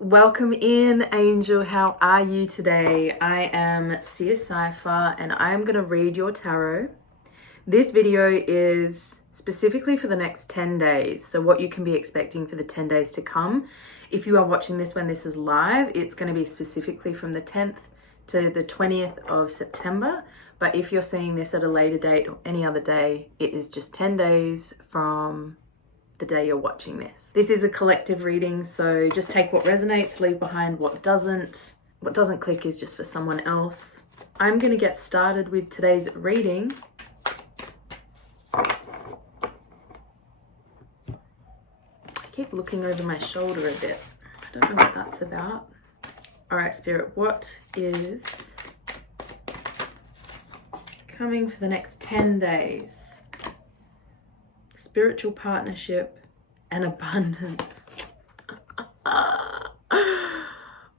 Welcome in, Angel. How are you today? I am Sia Cypher and I am going to read your tarot. This video is specifically for the next 10 days. So what you can be expecting for the 10 days to come. If you are watching this when this is live, it's going to be specifically from the 10th to the 20th of September. But if you're seeing this at a later date or any other day, it is just 10 days from the day you're watching this. This is a collective reading, so just take what resonates, leave behind what doesn't. What doesn't click is just for someone else. I'm going to get started with today's reading. I keep looking over my shoulder a bit. I don't know what that's about. All right, Spirit, what is coming for the next 10 days? Spiritual partnership and abundance.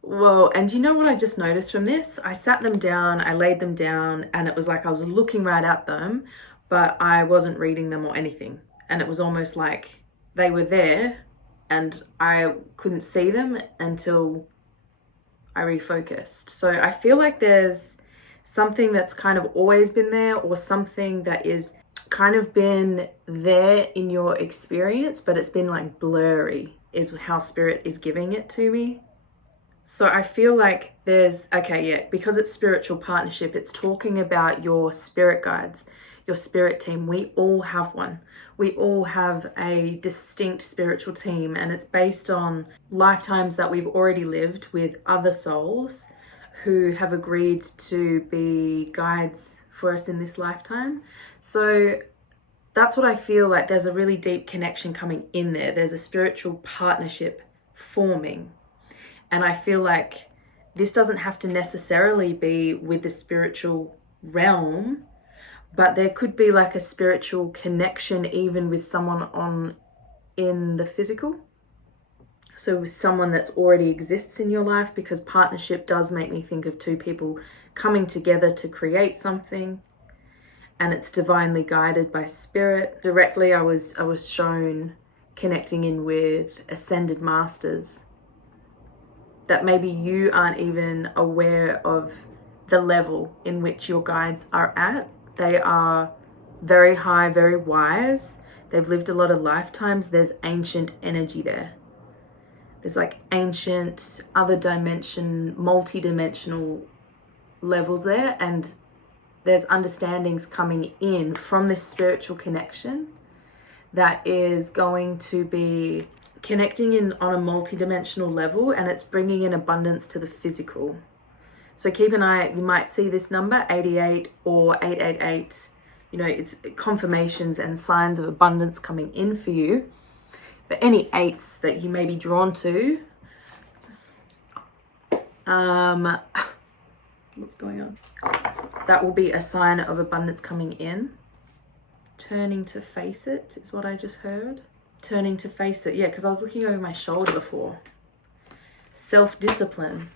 Whoa, and you know what I just noticed from this? I sat them down, I laid them down, and it was like I was looking right at them, but I wasn't reading them or anything. And it was almost like they were there and I couldn't see them until I refocused. So I feel like there's something that's kind of always been there, or something that is kind of been there in your experience, but it's been like blurry, is how Spirit is giving it to me. So I feel like there's, because it's spiritual partnership, it's talking about your spirit guides, your spirit team. We all have one. We all have a distinct spiritual team, and it's based on lifetimes that we've already lived with other souls who have agreed to be guides for us in this lifetime. So that's what I feel like. There's a really deep connection coming in there. There's a spiritual partnership forming. And I feel like this doesn't have to necessarily be with the spiritual realm, but there could be like a spiritual connection even with someone in the physical. So with someone that's already exists in your life, because partnership does make me think of two people coming together to create something, and it's divinely guided by spirit. Directly, I was shown connecting in with ascended masters that maybe you aren't even aware of the level in which your guides are at. They are very high, very wise. They've lived a lot of lifetimes. There's ancient energy there. There's like ancient, other dimension, multi-dimensional levels there, and there's understandings coming in from this spiritual connection that is going to be connecting in on a multi-dimensional level, and it's bringing in abundance to the physical. So keep an eye. You might see this number 88 or 888. You know, it's confirmations and signs of abundance coming in for you. But any eights that you may be drawn to, what's going on? That will be a sign of abundance coming in. Turning to face it is what I just heard. Turning to face it. Yeah, because I was looking over my shoulder before. Self-discipline.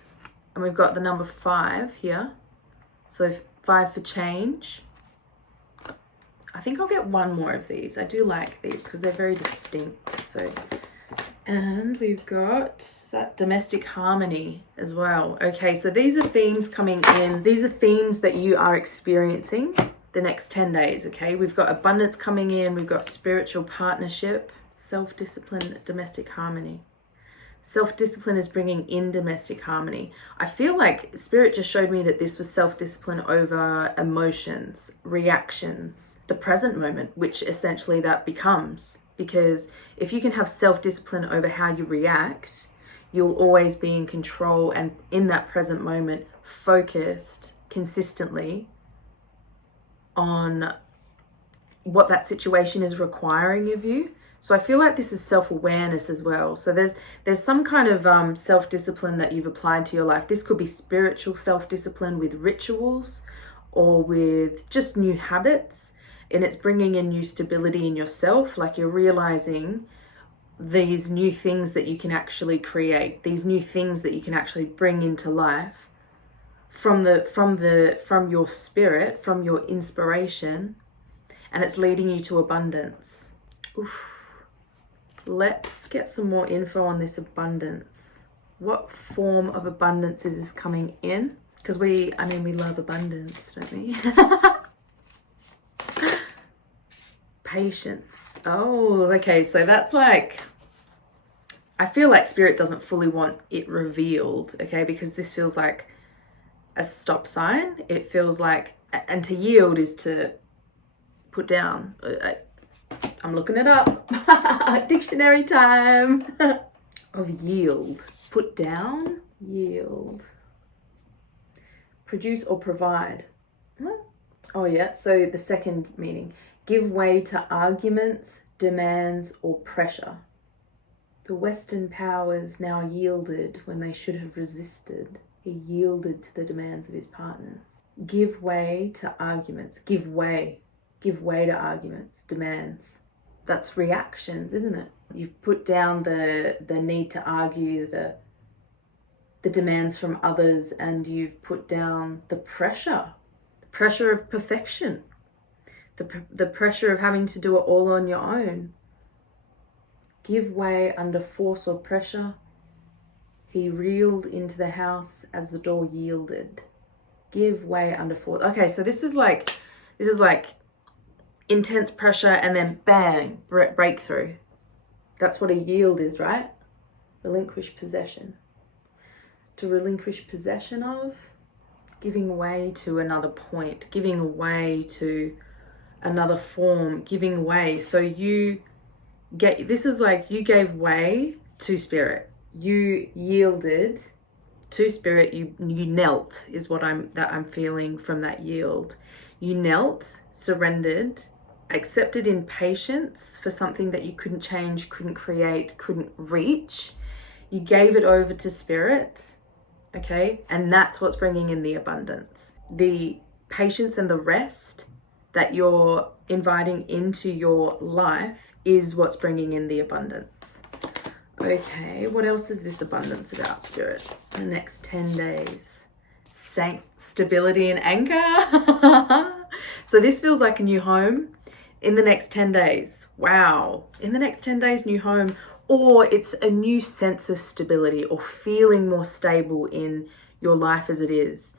And we've got the number 5 here. So 5 for change. I think I'll get one more of these. I do like these because they're very distinct. So, and we've got that domestic harmony as well. Okay, so these are themes coming in. These are themes that you are experiencing the next 10 days, okay? We've got abundance coming in. We've got spiritual partnership, self-discipline, domestic harmony. Self-discipline is bringing in domestic harmony. I feel like Spirit just showed me that this was self-discipline over emotions, reactions, the present moment, which essentially that becomes. Because if you can have self-discipline over how you react, you'll always be in control and in that present moment, focused consistently on what that situation is requiring of you. So I feel like this is self-awareness as well. So there's some kind of self-discipline that you've applied to your life. This could be spiritual self-discipline with rituals or with just new habits. And it's bringing in new stability in yourself. Like you're realizing these new things that you can actually create, these new things that you can actually bring into life from your spirit, from your inspiration, and it's leading you to abundance. Oof. Let's get some more info on this abundance. What form of abundance is this coming in? Because we love abundance, don't we? Patience. Oh, okay. So that's like, I feel like Spirit doesn't fully want it revealed, okay? Because this feels like a stop sign. It feels like, and to yield is to put down. I'm looking it up. Dictionary time. Of yield. Put down, yield. Produce or provide. What? Oh yeah, so the second meaning. Give way to arguments, demands, or pressure. The Western powers now yielded when they should have resisted. He yielded to the demands of his partners. Give way to arguments. Give way. Give way to arguments, demands. That's reactions, isn't it? You've put down the need to argue, the demands from others, and you've put down the pressure of perfection, the pressure of having to do it all on your own. Give way under force or pressure. He reeled into the house as the door yielded. Give way under force. Okay, so this is like intense pressure and then bang, breakthrough. That's what a yield is, right? Relinquish possession. To relinquish possession of, giving way to another point, giving way to another form, giving way. So this is like you gave way to Spirit. You yielded to Spirit. You knelt is what I'm feeling from that yield. You knelt, surrendered, accepted in patience for something that you couldn't change, couldn't create, couldn't reach. You gave it over to Spirit. Okay, and that's what's bringing in the abundance. The patience and the rest that you're inviting into your life is what's bringing in the abundance. Okay, what else is this abundance about, Spirit? The next 10 days. Stability and anchor. So this feels like a new home in the next 10 days. Wow. In the next 10 days, new home. Or it's a new sense of stability or feeling more stable in your life as it is.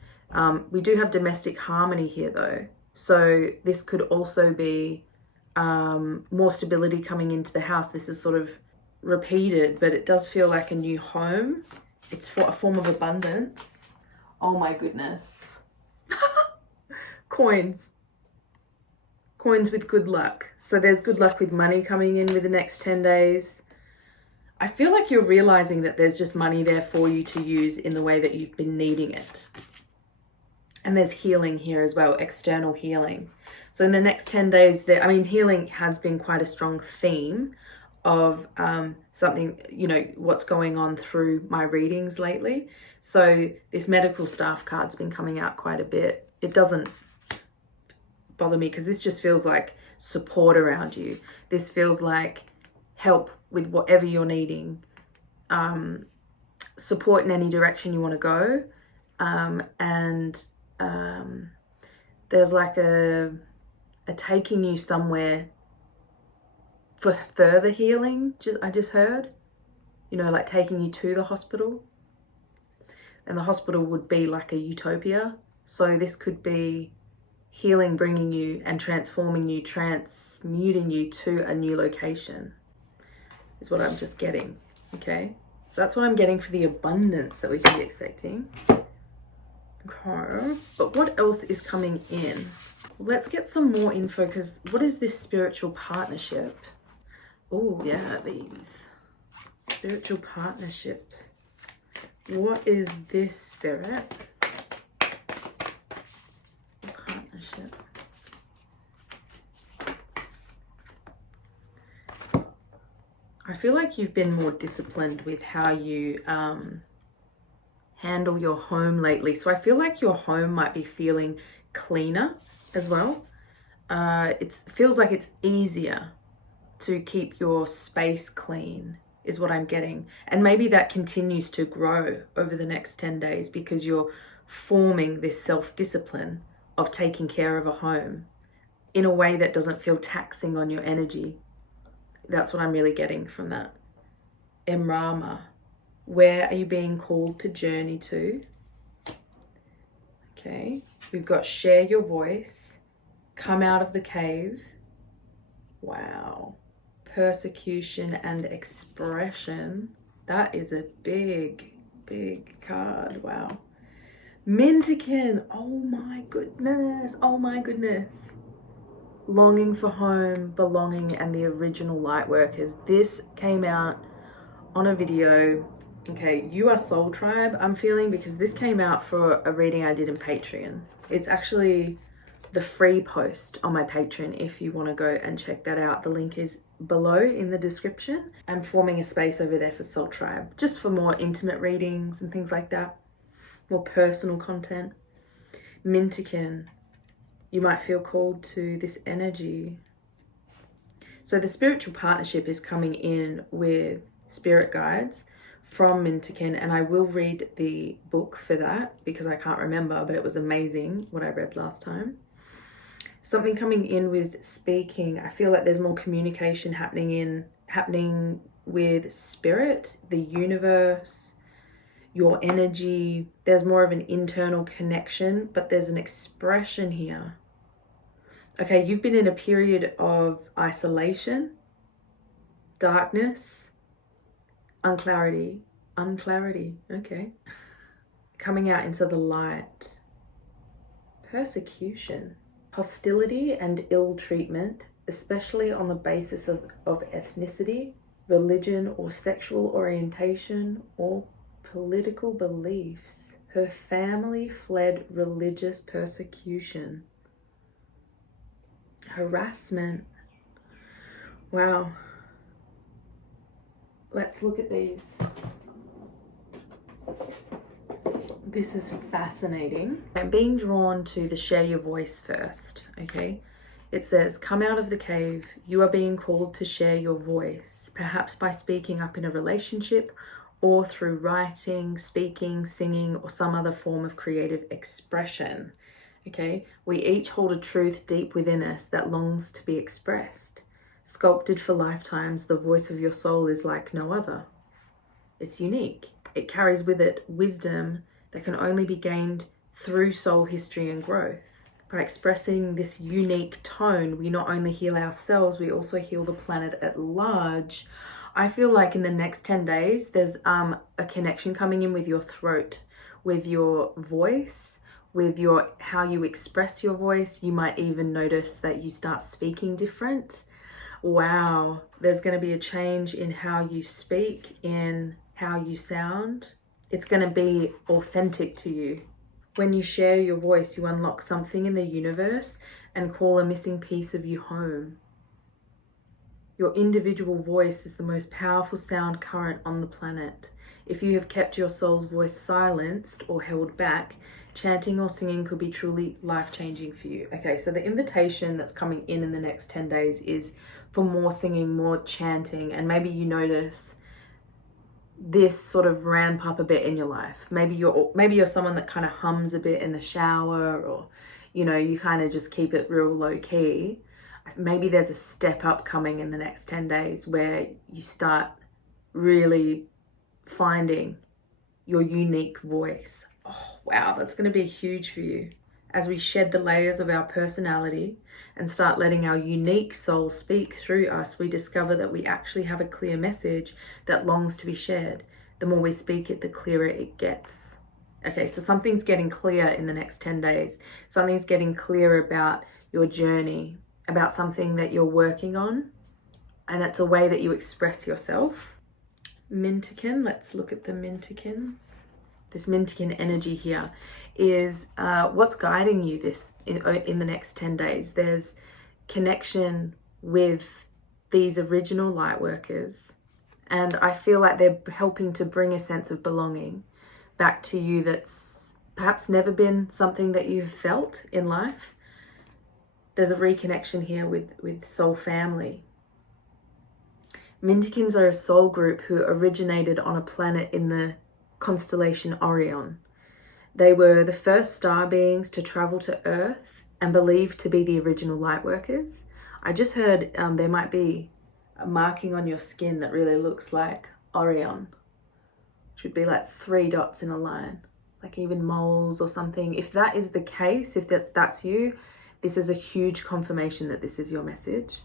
We do have domestic harmony here though. So this could also be more stability coming into the house. This is sort of repeated, but it does feel like a new home. It's for a form of abundance. Oh my goodness. Coins with good luck. So there's good luck with money coming in with the next 10 days. I feel like you're realizing that there's just money there for you to use in the way that you've been needing it. And there's healing here as well, external healing. So in the next 10 days, healing has been quite a strong theme of something, what's going on through my readings lately. So this medical staff card's been coming out quite a bit. It doesn't bother me because this just feels like support around you. This feels like help with whatever you're needing, support in any direction you want to go, and there's like a taking you somewhere for further healing. I just heard, like taking you to the hospital, and the hospital would be like a utopia. So this could be healing, bringing you and transforming you, transmuting you to a new location. Is what I'm just getting, okay? So that's what I'm getting for the abundance that we can be expecting. Okay, but what else is coming in? Let's get some more info, because what is this spiritual partnership? Oh yeah, these. Spiritual partnerships. What is this, Spirit? Partnership. I feel like you've been more disciplined with how you handle your home lately. So I feel like your home might be feeling cleaner as well. It feels like it's easier to keep your space clean is what I'm getting. And maybe that continues to grow over the next 10 days because you're forming this self-discipline of taking care of a home in a way that doesn't feel taxing on your energy. That's what I'm really getting from that. Emrama. Where are you being called to journey to? Okay, we've got share your voice, come out of the cave. Wow. Persecution and expression. That is a big, big card. Wow. Mintikin. Oh my goodness. Oh my goodness. Longing for home, belonging, and the original light workers. This came out on a video. Okay, you are Soul Tribe, I'm feeling, because this came out for a reading I did in Patreon. It's actually the free post on my Patreon if you want to go and check that out. The link is below in the description. I'm forming a space over there for Soul Tribe, just for more intimate readings and things like that, more personal content. Mintikin, you might feel called to this energy. So the spiritual partnership is coming in with spirit guides from Mintikin, and I will read the book for that because I can't remember, but it was amazing what I read last time. Something coming in with speaking. I feel like there's more communication happening with spirit, the universe, your energy. There's more of an internal connection, but there's an expression here. Okay, you've been in a period of isolation, darkness, unclarity, okay. Coming out into the light. Persecution, hostility and ill treatment, especially on the basis of ethnicity, religion, or sexual orientation, or political beliefs. Her family fled religious persecution. Harassment. Wow. Let's look at these. This is fascinating. I'm being drawn to the share your voice first, okay? It says, come out of the cave. You are being called to share your voice, perhaps by speaking up in a relationship or through writing, speaking, singing, or some other form of creative expression, okay? We each hold a truth deep within us that longs to be expressed. Sculpted for lifetimes, the voice of your soul is like no other. It's unique. It carries with it wisdom that can only be gained through soul history and growth. By expressing this unique tone, we not only heal ourselves, we also heal the planet at large. I feel like in the next 10 days, there's a connection coming in with your throat, with your voice, with your how you express your voice. You might even notice that you start speaking different. Wow, there's going to be a change in how you speak, in how you sound. It's going to be authentic to you. When you share your voice, you unlock something in the universe and call a missing piece of you home. Your individual voice is the most powerful sound current on the planet. If you have kept your soul's voice silenced or held back, chanting or singing could be truly life-changing for you. Okay, so the invitation that's coming in the next 10 days is for more singing, more chanting, and maybe you notice this sort of ramp up a bit in your life. Maybe you're someone that kind of hums a bit in the shower, or you kind of just keep it real low key. Maybe there's a step up coming in the next 10 days where you start really finding your unique voice. Oh wow, that's going to be huge for you. As we shed the layers of our personality and start letting our unique soul speak through us, we discover that we actually have a clear message that longs to be shared. The more we speak it, the clearer it gets. Okay, so something's getting clear in the next 10 days. Something's getting clear about your journey, about something that you're working on, and it's a way that you express yourself. Mintikin, let's look at the Mintikins. This Mintikin energy here is what's guiding you this in the next 10 days. There's connection with these original light workers, and I feel like they're helping to bring a sense of belonging back to you that's perhaps never been something that you've felt in life. There's a reconnection here with soul family. Mintikins are a soul group who originated on a planet in the constellation Orion. They were the first star beings to travel to Earth and believed to be the original light workers. I just heard there might be a marking on your skin that really looks like Orion. should be like 3 dots in a line, like even moles or something. If that is the case, if that's you, this is a huge confirmation that this is your message.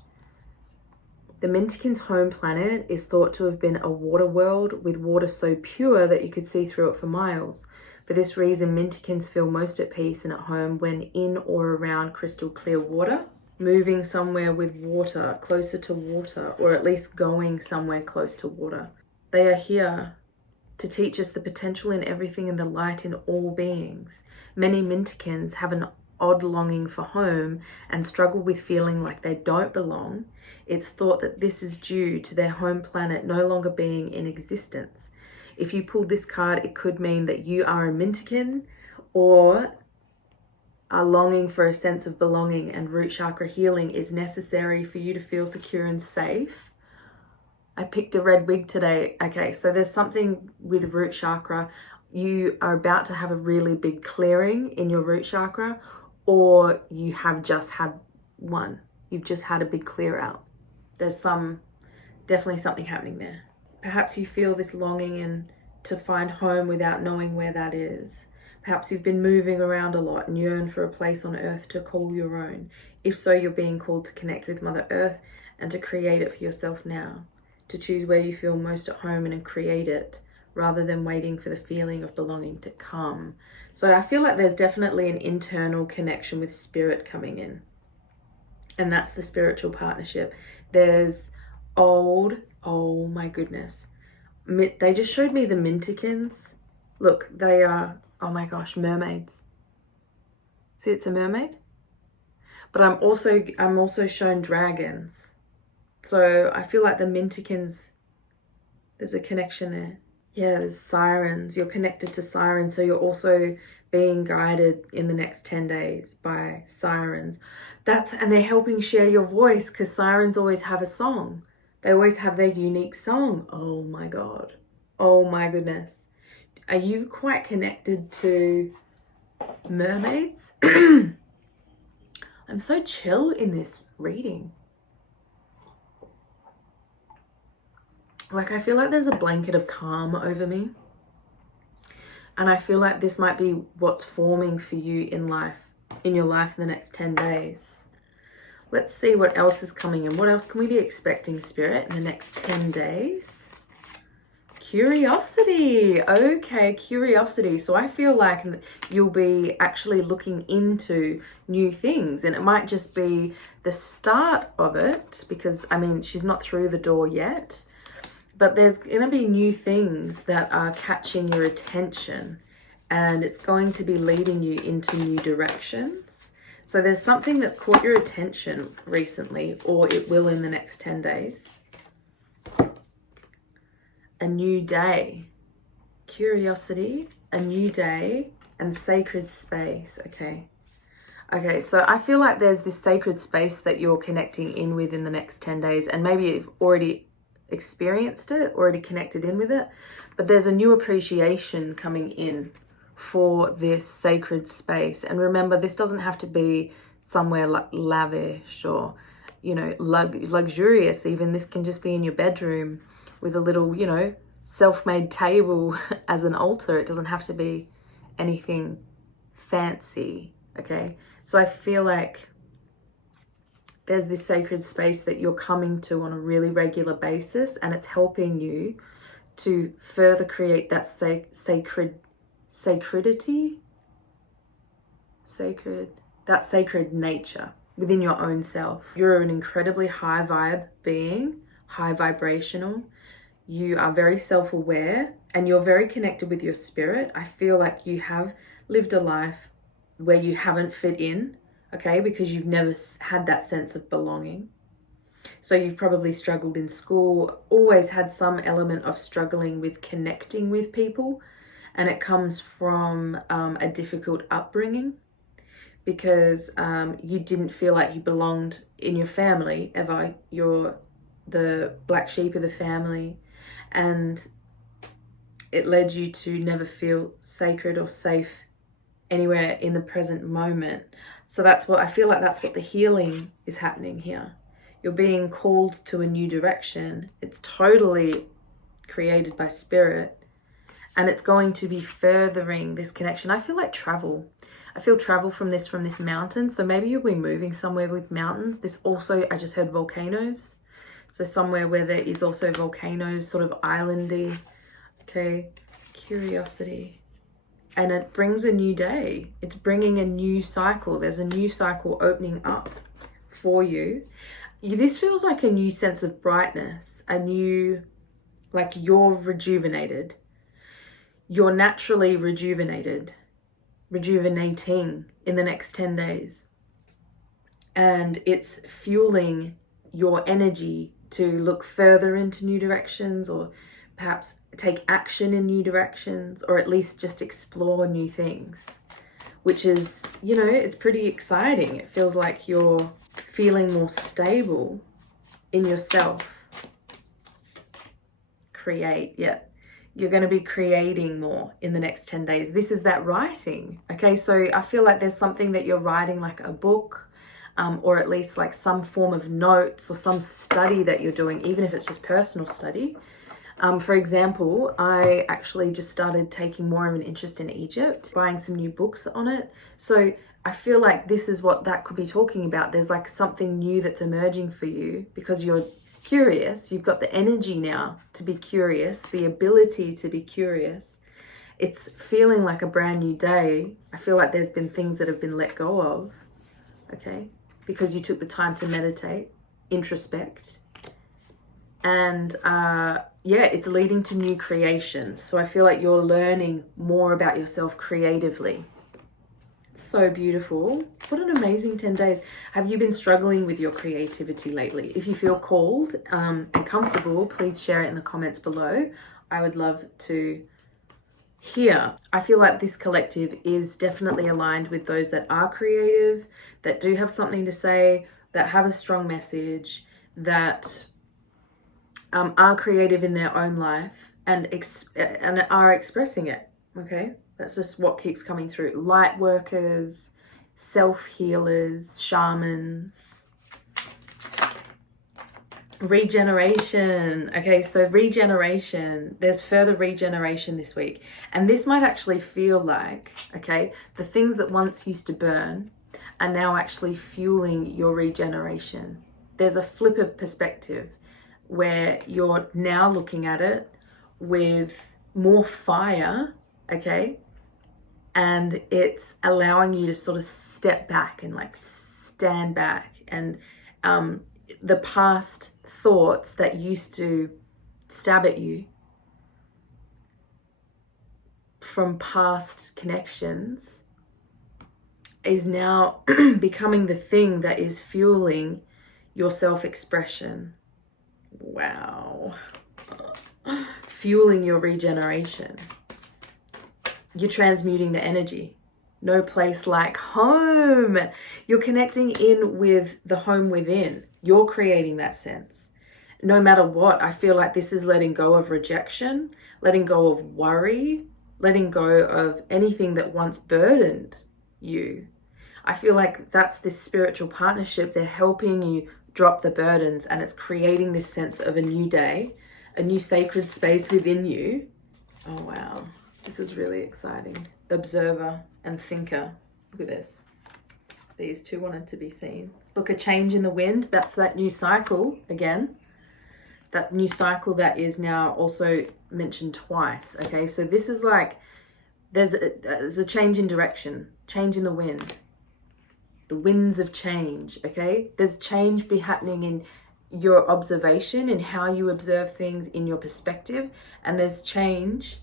The Mintikin's home planet is thought to have been a water world with water so pure that you could see through it for miles. For this reason, Mintikins feel most at peace and at home when in or around crystal clear water. Moving somewhere with water, closer to water, or at least going somewhere close to water. They are here to teach us the potential in everything and the light in all beings. Many Mintikins have an odd longing for home and struggle with feeling like they don't belong. It's thought that this is due to their home planet no longer being in existence. If you pull this card, it could mean that you are a Mintikin or are longing for a sense of belonging, and root chakra healing is necessary for you to feel secure and safe. I picked a red wig today. Okay, so there's something with root chakra. You are about to have a really big clearing in your root chakra, or you have just had one. You've just had a big clear out. There's definitely something happening there. Perhaps you feel this longing to find home without knowing where that is. Perhaps you've been moving around a lot and yearn for a place on earth to call your own. If so, you're being called to connect with Mother Earth and to create it for yourself now. To choose where you feel most at home and create it, rather than waiting for the feeling of belonging to come. So I feel like there's definitely an internal connection with spirit coming in. And that's the spiritual partnership. There's oh my goodness. They just showed me the Mintikins. Look, they are, oh my gosh, mermaids. See, it's a mermaid. But I'm also shown dragons. So I feel like the Mintikins, there's a connection there. Yeah, there's sirens. You're connected to sirens. So you're also being guided in the next 10 days by sirens. And they're helping share your voice, because sirens always have a song. They always have their unique song. Oh my God. Oh my goodness. Are you quite connected to mermaids? I'm so chill in this reading. Like, I feel like there's a blanket of calm over me. And I feel like this might be what's forming for you in your life in the next 10 days. Let's see what else is coming in. What else can we be expecting, Spirit, in the next 10 days? Curiosity. Okay, curiosity. So I feel like you'll be actually looking into new things, and it might just be the start of it, because, I mean, she's not through the door yet. But there's going to be new things that are catching your attention, and it's going to be leading you into new directions. So there's something that's caught your attention recently, or it will in the next 10 days. A new day. Curiosity, a new day, and sacred space. Okay. Okay, so I feel like there's this sacred space that you're connecting in with in the next 10 days, and maybe you've already experienced it, already connected in with it, but there's a new appreciation coming in for this sacred space. And remember, this doesn't have to be somewhere like lavish or, you know, luxurious. Even this can just be in your bedroom with a little, you know, self-made table as an altar. It doesn't have to be anything fancy. Okay, so I feel like there's this sacred space that you're coming to on a really regular basis, and it's helping you to further create that sacred nature within your own self. You're an incredibly high vibe being, high vibrational. You are very self-aware, and you're very connected with your spirit. I feel like you have lived a life where you haven't fit in, okay, because you've never had that sense of belonging. So you've probably struggled in school, always had some element of struggling with connecting with people, and it comes from a difficult upbringing, because you didn't feel like you belonged in your family ever. You're the black sheep of the family, and it led you to never feel sacred or safe anywhere in the present moment. So that's what I feel like, that's what the healing is happening here. You're being called to a new direction. It's totally created by spirit, and it's going to be furthering this connection. I feel like travel. I feel travel from this mountain. So maybe you'll be moving somewhere with mountains. This also, I just heard volcanoes. So somewhere where there is also volcanoes, sort of islandy. Okay, curiosity. And it brings a new day. It's bringing a new cycle. There's a new cycle opening up for you. This feels like a new sense of brightness, a new, like you're rejuvenated. You're naturally rejuvenating in the next 10 days. And it's fueling your energy to look further into new directions, or perhaps take action in new directions, or at least just explore new things, which is, you know, it's pretty exciting. It feels like you're feeling more stable in yourself. Create, yeah. You're going to be creating more in the next 10 days. This is that writing. Okay, so I feel like there's something that you're writing, like a book, or at least like some form of notes or some study that you're doing, even if it's just personal study. For example, I actually just started taking more of an interest in Egypt, buying some new books on it. So I feel like this is what that could be talking about. There's like something new that's emerging for you because you're curious. You've got the energy now to be curious, the ability to be curious. It's feeling like a brand new day. I feel like there's been things that have been let go of, okay? Because you took the time to meditate, introspect. And yeah, it's leading to new creations. So I feel like you're learning more about yourself creatively. So beautiful. What an amazing 10 days. Have you been struggling with your creativity lately? If you feel called and comfortable, please share it in the comments below. I would love to hear. I feel like this collective is definitely aligned with those that are creative, that do have something to say, that have a strong message, that are creative in their own life and are expressing it, okay? That's just what keeps coming through. Light workers, self-healers, shamans. Regeneration. Okay, so regeneration. There's further regeneration this week. And this might actually feel like, okay, the things that once used to burn are now actually fueling your regeneration. There's a flip of perspective where you're now looking at it with more fire, okay? And it's allowing you to sort of step back and like stand back. And the past thoughts that used to stab at you from past connections is now becoming the thing that is fueling your self-expression. Wow. Fueling your regeneration. You're transmuting the energy. No place like home. You're connecting in with the home within. You're creating that sense. No matter what, I feel like this is letting go of rejection, letting go of worry, letting go of anything that once burdened you. I feel like that's this spiritual partnership. They're helping you drop the burdens, and it's creating this sense of a new day, a new sacred space within you. Oh, wow. This is really exciting. Observer and thinker. Look at this. These two wanted to be seen. Look, a change in the wind. That's that new cycle again. That new cycle that is now also mentioned twice. Okay, so this is like, there's a change in direction, change in the wind. The winds of change, okay? There's change be happening in your observation, in how you observe things, in your perspective, and there's change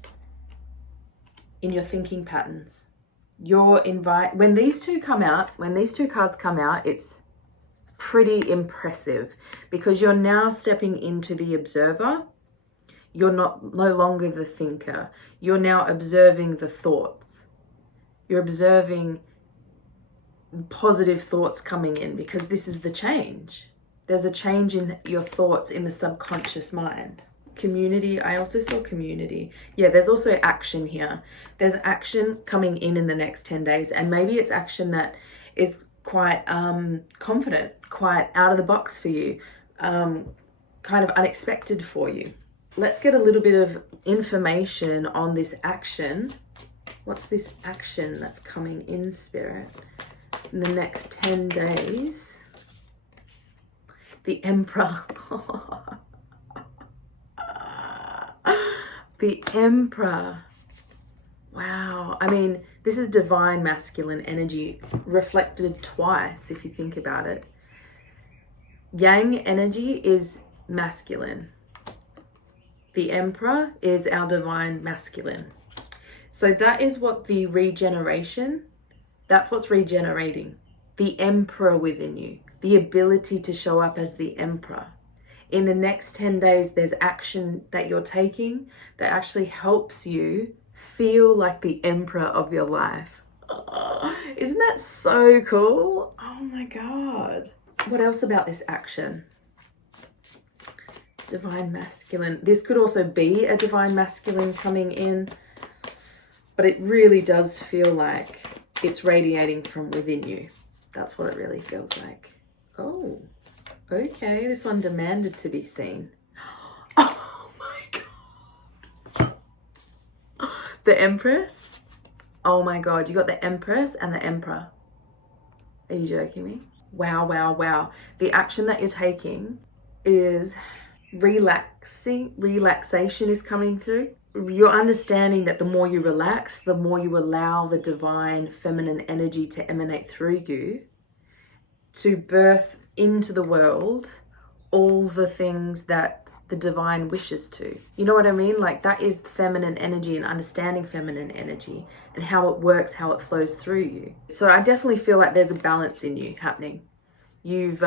in your thinking patterns. When these two cards come out, it's pretty impressive because you're now stepping into the observer. You're no longer the thinker. You're now observing the thoughts. You're observing positive thoughts coming in because this is the change. There's a change in your thoughts in the subconscious mind. Community, I also saw community. Yeah, there's also action here. There's action coming in the next 10 days, and maybe it's action that is quite confident, quite out of the box for you, kind of unexpected for you. let's get a little bit of information on this action. What's this action that's coming in, Spirit, in the next 10 days? The Emperor. The Emperor. Wow. I mean, this is divine masculine energy reflected twice, if you think about it. Yang energy is masculine. The Emperor is our divine masculine. So that is what the regeneration, that's what's regenerating. The Emperor within you, the ability to show up as the Emperor. In the next 10 days, there's action that you're taking that actually helps you feel like the Emperor of your life. Oh, isn't that so cool? Oh my God. What else about this action? Divine masculine. This could also be a divine masculine coming in, but it really does feel like it's radiating from within you. That's what it really feels like. Oh, okay. This one demanded to be seen. Oh my God. The Empress. Oh my God. You got the Empress and the Emperor. Are you joking me? Wow, wow, wow. The action that you're taking is relaxation is coming through. You're understanding that the more you relax, the more you allow the divine feminine energy to emanate through you to birth into the world all the things that the divine wishes to. You know what I mean? Like, that is feminine energy and understanding feminine energy and how it works, how it flows through you. So I definitely feel like there's a balance in you happening. You've,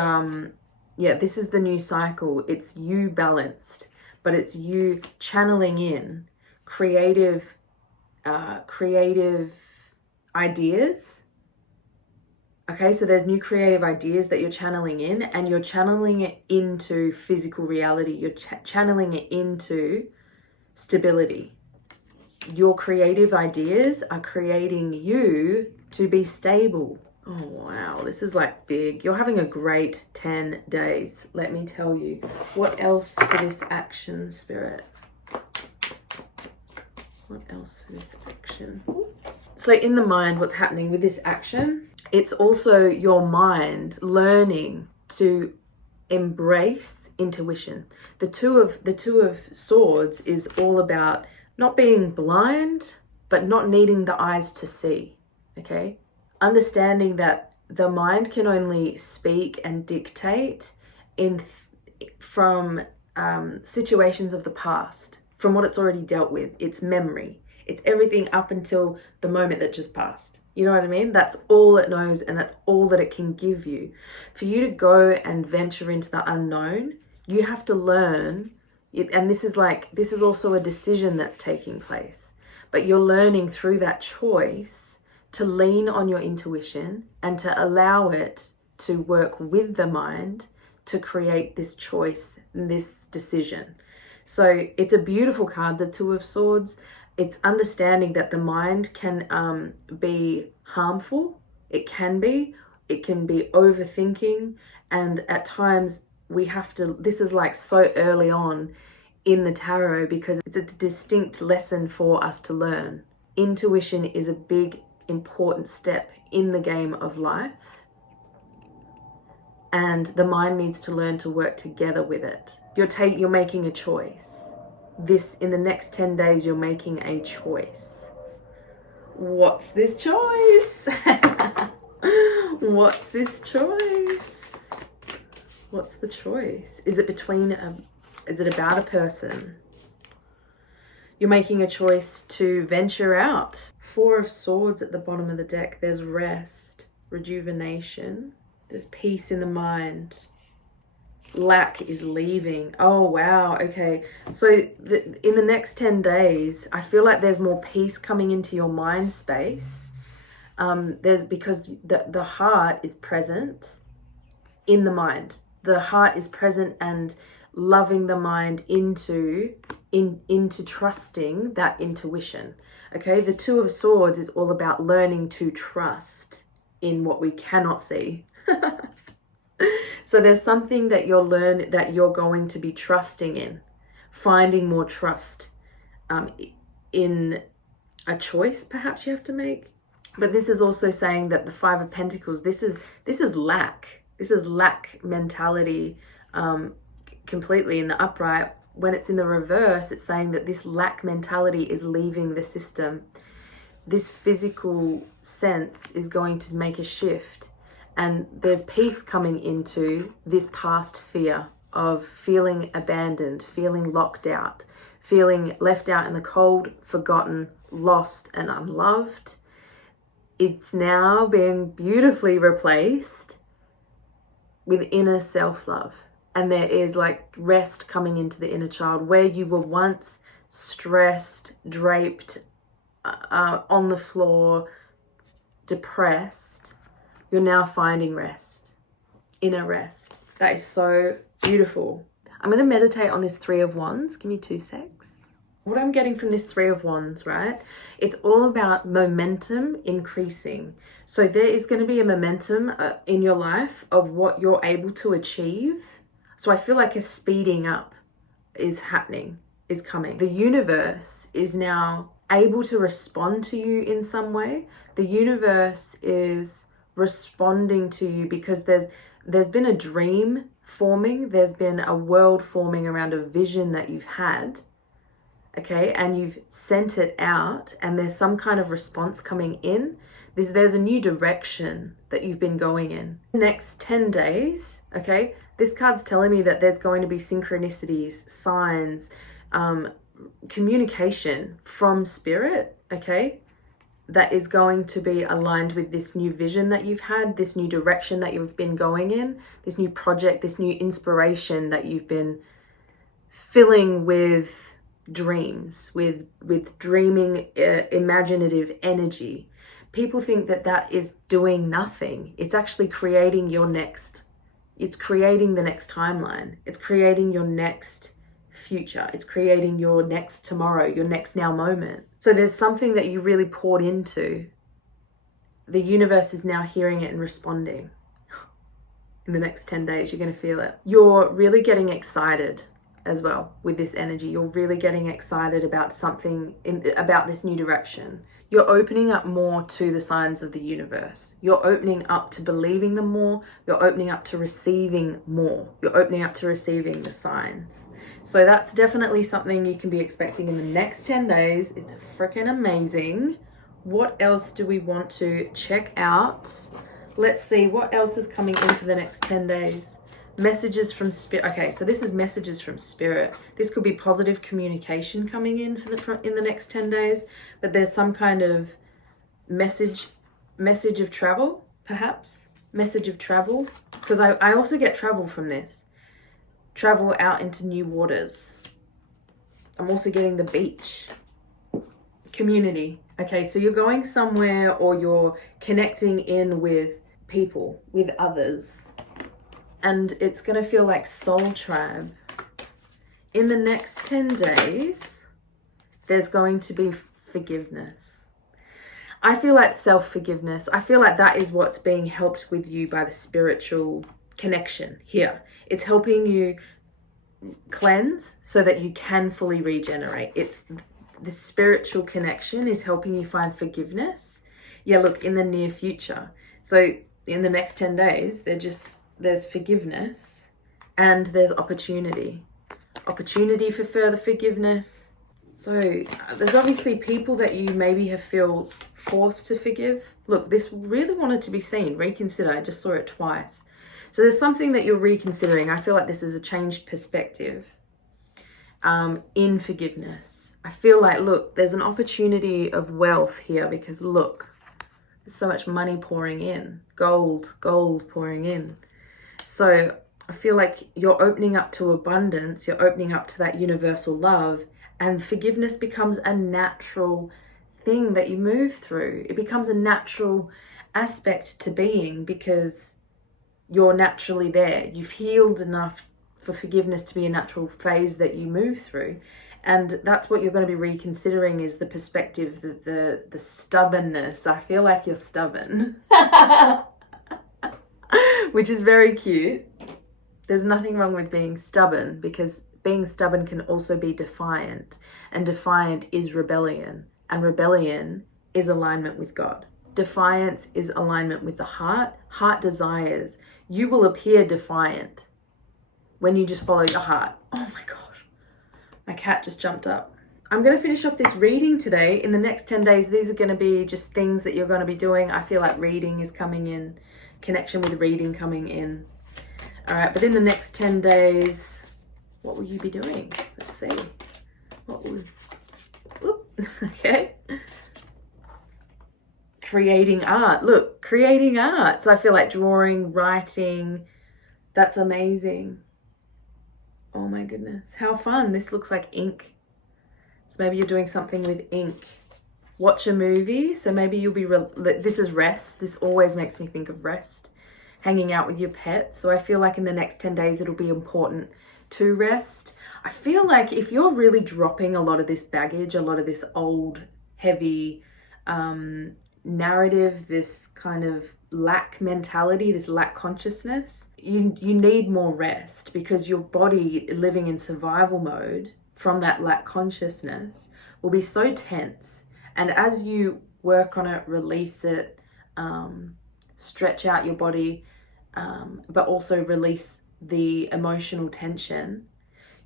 yeah, this is the new cycle. It's you balanced, but it's you channeling in creative ideas. Okay, so there's new creative ideas that you're channeling in, and you're channeling it into physical reality. You're channeling it into stability. Your creative ideas are creating you to be stable. Oh, wow. This is like big. You're having a great 10 days. Let me tell you. What else for this action, Spirit? What else for this action? So in the mind, what's happening with this action? It's also your mind learning to embrace intuition. The two of Swords is all about not being blind, but not needing the eyes to see. Okay? Understanding that the mind can only speak and dictate from situations of the past, from what it's already dealt with. It's memory. It's everything up until the moment that just passed. You know what I mean? That's all it knows, and that's all that it can give you. For you to go and venture into the unknown, you have to learn. And this is also a decision that's taking place. But you're learning through that choice to lean on your intuition and to allow it to work with the mind to create this choice, this decision. So it's a beautiful card, the Two of Swords. It's understanding that the mind can be harmful. It can be overthinking. And at times we have to, this is like so early on in the tarot, because it's a distinct lesson for us to learn. Intuition is a big, important step in the game of life. And the mind needs to learn to work together with it. You're making a choice. In the next 10 days, you're making a choice. What's this choice? What's this choice? What's the choice? Is it about a person? You're making a choice to venture out. Four of Swords at the bottom of the deck. There's rest, rejuvenation. There's peace in the mind. Lack is leaving. Oh, wow. Okay. So in the next 10 days, I feel like there's more peace coming into your mind space. Because the heart is present in the mind. The heart is present and loving the mind into trusting that intuition. Okay. The Two of Swords is all about learning to trust in what we cannot see. So there's something that you're going to be trusting in finding more trust in a choice perhaps you have to make. But this is also saying that the Five of Pentacles, this is lack. This is lack mentality completely in the upright. When it's in the reverse, it's saying that this lack mentality is leaving the system. This physical sense is going to make a shift. And there's peace coming into this past fear of feeling abandoned, feeling locked out, feeling left out in the cold, forgotten, lost and unloved. It's now being beautifully replaced with inner self-love. And there is like rest coming into the inner child, where you were once stressed, draped on the floor, depressed. You're now finding rest, inner rest. That is so beautiful. I'm going to meditate on this Three of Wands. Give me 2 secs. What I'm getting from this Three of Wands, right? It's all about momentum increasing. So there is going to be a momentum in your life of what you're able to achieve. So I feel like a speeding up is happening, is coming. The universe is now able to respond to you in some way. The universe is responding to you because there's been a dream forming. There's been a world forming around a vision that you've had. Okay, and you've sent it out and there's some kind of response coming in. There's a new direction that you've been going in. The next 10 days, okay, this card's telling me that there's going to be synchronicities, signs, communication from spirit, okay, that is going to be aligned with this new vision that you've had, this new direction that you've been going in, this new project, this new inspiration that you've been filling with dreams, with dreaming, imaginative energy. People think that that is doing nothing. It's actually creating your next, it's creating the next timeline. It's creating your next future. It's creating your next tomorrow, your next now moment. So there's something that you really poured into. The universe is now hearing it and responding. In the next 10 days, you're going to feel it. You're really getting excited as well with this energy. You're really getting excited about something, about this new direction. You're opening up more to the signs of the universe. You're opening up to believing them more. You're opening up to receiving more. You're opening up to receiving the signs. So that's definitely something you can be expecting in the next 10 days. It's freaking amazing. What else do we want to check out? Let's see what else is coming in for the next 10 days. Messages from spirit. Okay, so this is messages from spirit. This could be positive communication coming in in the next 10 days, but there's some kind of message of travel, perhaps. Message of travel, because I also get travel from this. Travel out into new waters. I'm also getting the beach. Community. Okay, so you're going somewhere or you're connecting in with people, with others. And it's going to feel like soul tribe. In the next 10 days, there's going to be forgiveness. I feel like self-forgiveness. I feel like that is what's being helped with you by the spiritual connection here. It's helping you cleanse so that you can fully regenerate. It's the spiritual connection is helping you find forgiveness. Yeah, look, in the near future. So in the next 10 days, there's forgiveness and there's opportunity for further forgiveness. So there's obviously people that you maybe have feel forced to forgive. Look, this really wanted to be seen. Reconsider. I just saw it twice. So there's something that you're reconsidering. I feel like this is a changed perspective in forgiveness. I feel like, look, there's an opportunity of wealth here because look, there's so much money pouring in, gold pouring in. So I feel like you're opening up to abundance, you're opening up to that universal love, and forgiveness becomes a natural thing that you move through. It becomes a natural aspect to being because you're naturally there. You've healed enough for forgiveness to be a natural phase that you move through. And that's what you're going to be reconsidering is the perspective, the stubbornness. I feel like you're stubborn. Which is very cute. There's nothing wrong with being stubborn because being stubborn can also be defiant, and defiant is rebellion, and rebellion is alignment with God. Defiance is alignment with the heart. Heart desires. You will appear defiant when you just follow your heart. Oh my gosh, my cat just jumped up. I'm going to finish off this reading today. In the next 10 days, these are going to be just things that you're going to be doing. I feel like reading is coming in, connection with reading coming in. All right, but in the next 10 days, what will you be doing? Let's see. What will... Okay. Creating art. Look, creating art. So I feel like drawing, writing. That's amazing. Oh my goodness. How fun. This looks like ink. So maybe you're doing something with ink. Watch a movie. So maybe you'll be... This is rest. This always makes me think of rest. Hanging out with your pets. So I feel like in the next 10 days, it'll be important to rest. I feel like if you're really dropping a lot of this baggage, a lot of this old, heavy narrative, this kind of lack mentality, this lack consciousness, you need more rest, because your body living in survival mode from that lack consciousness will be so tense. And as you work on it, release it, stretch out your body, but also release the emotional tension,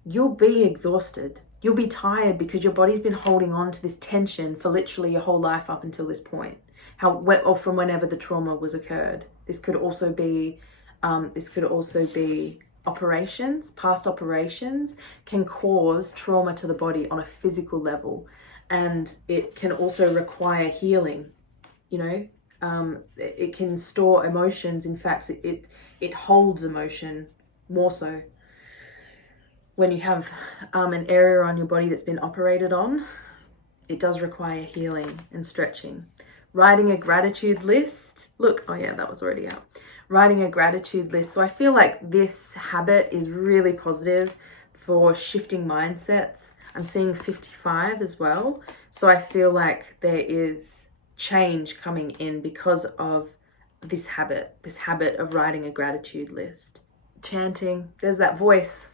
you'll be exhausted. You'll be tired because your body's been holding on to this tension for literally your whole life up until this point. Or from whenever the trauma was occurred. This could also be operations. Past operations can cause trauma to the body on a physical level, and it can also require healing. You know, it can store emotions. In fact, it holds emotion more so. When you have an area on your body that's been operated on, it does require healing and stretching. Writing a gratitude list. Look, oh yeah, that was already out. Writing a gratitude list. So I feel like this habit is really positive for shifting mindsets. I'm seeing 55 as well. So I feel like there is change coming in because of this habit of writing a gratitude list. Chanting, there's that voice.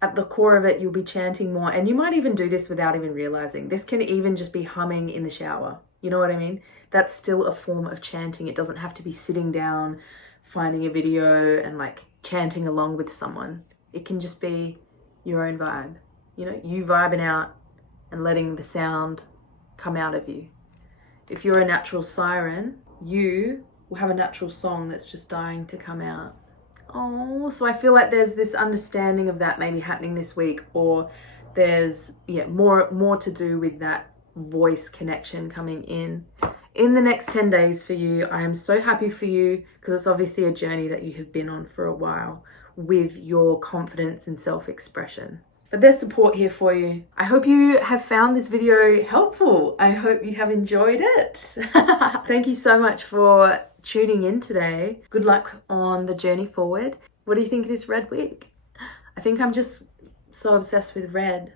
At the core of it, you'll be chanting more. And you might even do this without even realizing. This can even just be humming in the shower. You know what I mean? That's still a form of chanting. It doesn't have to be sitting down, finding a video and like chanting along with someone. It can just be your own vibe. You know, you vibing out and letting the sound come out of you. If you're a natural siren, you will have a natural song that's just dying to come out. Oh, so I feel like there's this understanding of that maybe happening this week, or there's more to do with that voice connection coming in the next 10 days for you. I am so happy for you, because it's obviously a journey that you have been on for a while with your confidence and self-expression. But there's support here for you. I hope you have found this video helpful. I hope you have enjoyed it. Thank you so much for tuning in today. Good luck on the journey forward. What do you think of this red wig? I think I'm just so obsessed with red.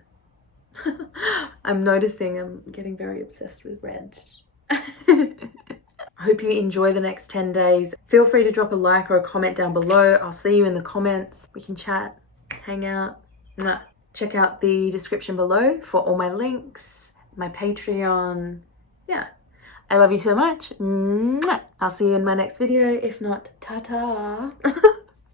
I'm noticing I'm getting very obsessed with red. I hope you enjoy the next 10 days. Feel free to drop a like or a comment down below. I'll see you in the comments. We can chat, hang out. Check out the description below for all my links, my Patreon. Yeah. I love you so much. I'll see you in my next video. If not, ta-ta.